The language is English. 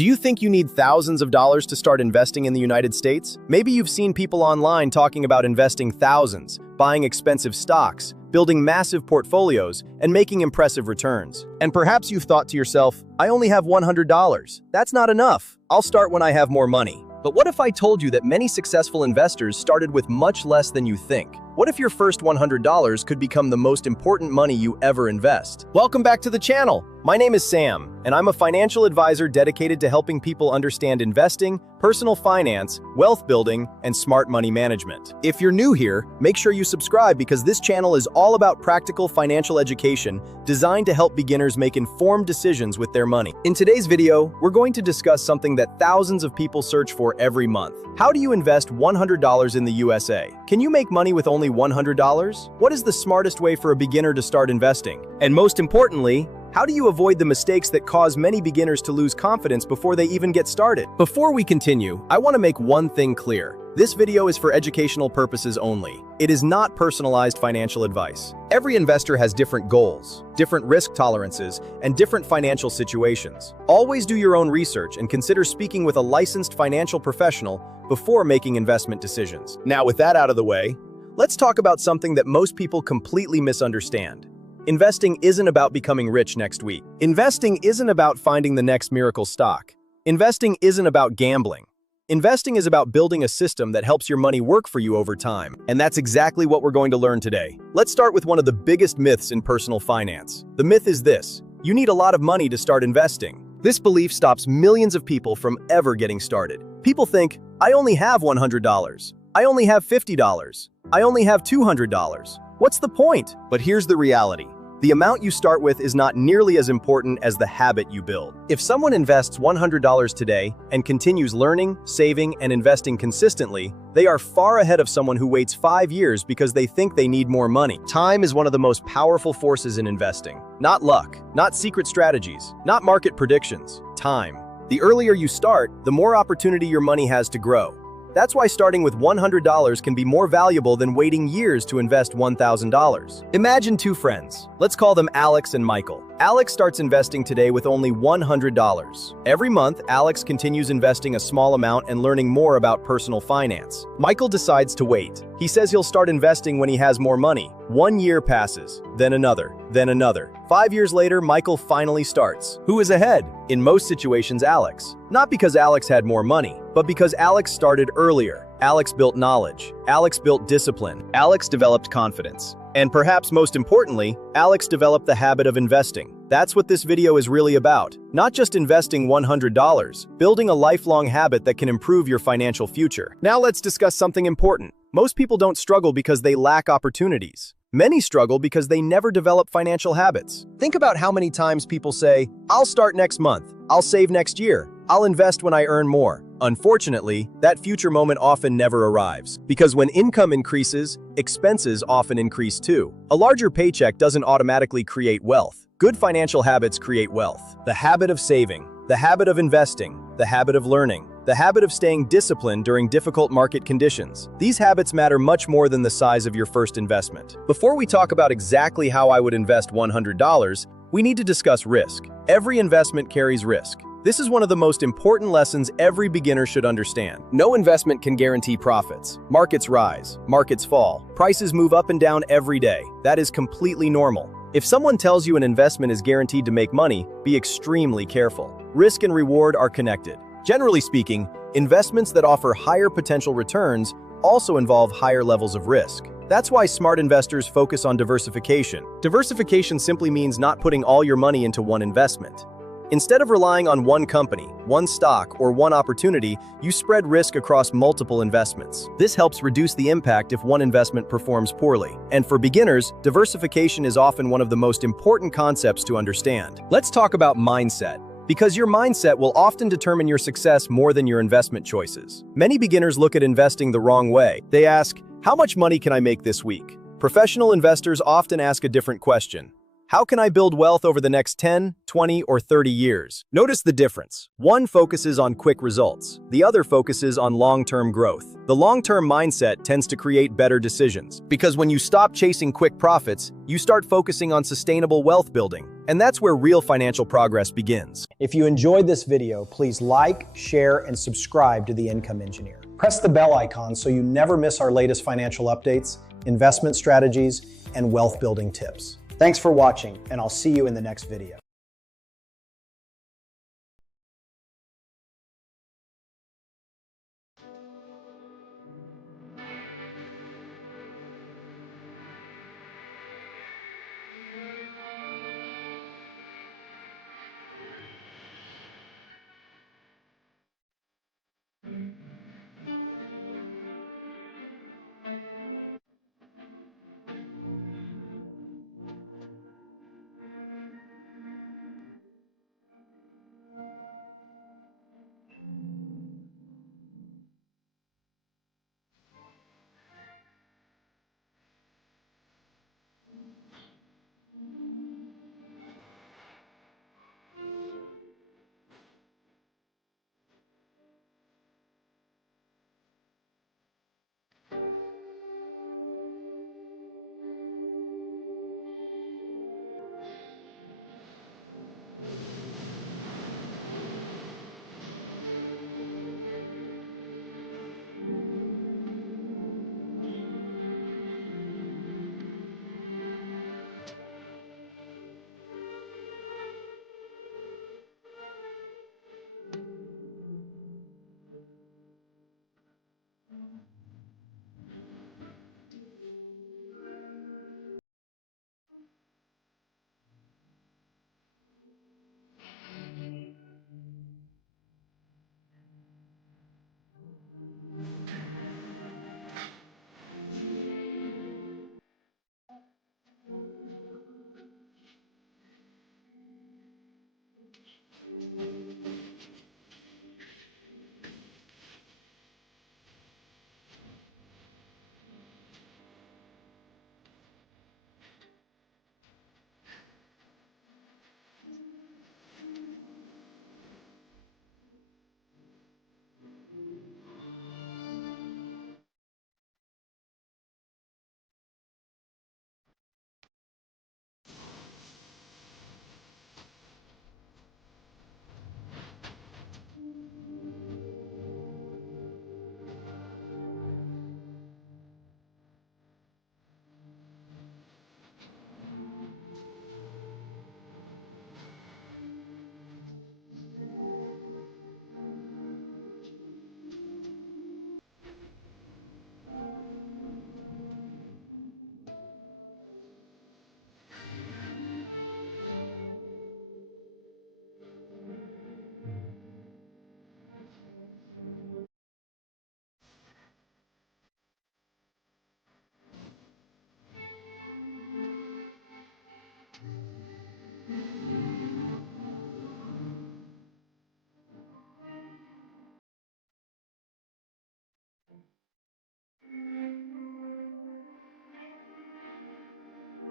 Do you think you need thousands of dollars to start investing in the United States? Maybe you've seen people online talking about investing thousands, buying expensive stocks, building massive portfolios, and making impressive returns. And perhaps you've thought to yourself, I only have $100. That's not enough. I'll start when I have more money. But what if I told you that many successful investors started with much less than you think? What if your first $100 could become the most important money you ever invest? Welcome back to the channel. My name is Sam, and I'm a financial advisor dedicated to helping people understand investing, personal finance, wealth building, and smart money management. If you're new here, make sure you subscribe because this channel is all about practical financial education designed to help beginners make informed decisions with their money. In today's video, we're going to discuss something that thousands of people search for every month. How do you invest $100 in the USA? Can you make money with only $100? What is the smartest way for a beginner to start investing? And most importantly, how do you avoid the mistakes that cause many beginners to lose confidence before they even get started? Before we continue, I want to make one thing clear. This video is for educational purposes only. It is not personalized financial advice. Every investor has different goals, different risk tolerances, and different financial situations. Always do your own research and consider speaking with a licensed financial professional before making investment decisions. Now, with that out of the way, let's talk about something that most people completely misunderstand. Investing isn't about becoming rich next week. Investing isn't about finding the next miracle stock. Investing isn't about gambling. Investing is about building a system that helps your money work for you over time. And that's exactly what we're going to learn today. Let's start with one of the biggest myths in personal finance. The myth is this: you need a lot of money to start investing. This belief stops millions of people from ever getting started. People think, I only have $100. I only have $50. I only have $200. What's the point? But here's the reality. The amount you start with is not nearly as important as the habit you build. If someone invests $100 today and continues learning, saving, and investing consistently, they are far ahead of someone who waits 5 years because they think they need more money. Time is one of the most powerful forces in investing. Not luck, not secret strategies, not market predictions. Time. The earlier you start, the more opportunity your money has to grow. That's why starting with $100 can be more valuable than waiting years to invest $1,000. Imagine two friends. Let's call them Alex and Michael. Alex starts investing today with only $100. Every month, Alex continues investing a small amount and learning more about personal finance. Michael decides to wait. He says he'll start investing when he has more money. 1 year passes, then another, then another. 5 years later, Michael finally starts. Who is ahead? In most situations, Alex. Not because Alex had more money, but because Alex started earlier. Alex built knowledge. Alex built discipline. Alex developed confidence. And perhaps most importantly, Alex developed the habit of investing. That's what this video is really about. Not just investing $100, building a lifelong habit that can improve your financial future. Now let's discuss something important. Most people don't struggle because they lack opportunities. Many struggle because they never develop financial habits. Think about how many times people say, I'll start next month, I'll save next year, I'll invest when I earn more. Unfortunately, that future moment often never arrives, because when income increases, expenses often increase too. A larger paycheck doesn't automatically create wealth. Good financial habits create wealth. The habit of saving, the habit of investing, the habit of learning, the habit of staying disciplined during difficult market conditions. These habits matter much more than the size of your first investment. Before we talk about exactly how I would invest $100, we need to discuss risk. Every investment carries risk. This is one of the most important lessons every beginner should understand. No investment can guarantee profits. Markets rise, markets fall, prices move up and down every day. That is completely normal. If someone tells you an investment is guaranteed to make money, be extremely careful. Risk and reward are connected. Generally speaking, investments that offer higher potential returns also involve higher levels of risk. That's why smart investors focus on diversification. Diversification simply means not putting all your money into one investment. Instead of relying on one company, one stock, or one opportunity, you spread risk across multiple investments. This helps reduce the impact if one investment performs poorly. And for beginners, diversification is often one of the most important concepts to understand. Let's talk about mindset, because your mindset will often determine your success more than your investment choices. Many beginners look at investing the wrong way. They ask, how much money can I make this week? Professional investors often ask a different question. How can I build wealth over the next 10, 20, or 30 years? Notice the difference. One focuses on quick results. The other focuses on long-term growth. The long-term mindset tends to create better decisions, because when you stop chasing quick profits, you start focusing on sustainable wealth building. And that's where real financial progress begins. If you enjoyed this video, please like, share, and subscribe to The Income Engineer. Press the bell icon so you never miss our latest financial updates, investment strategies, and wealth building tips. Thanks for watching, and I'll see you in the next video.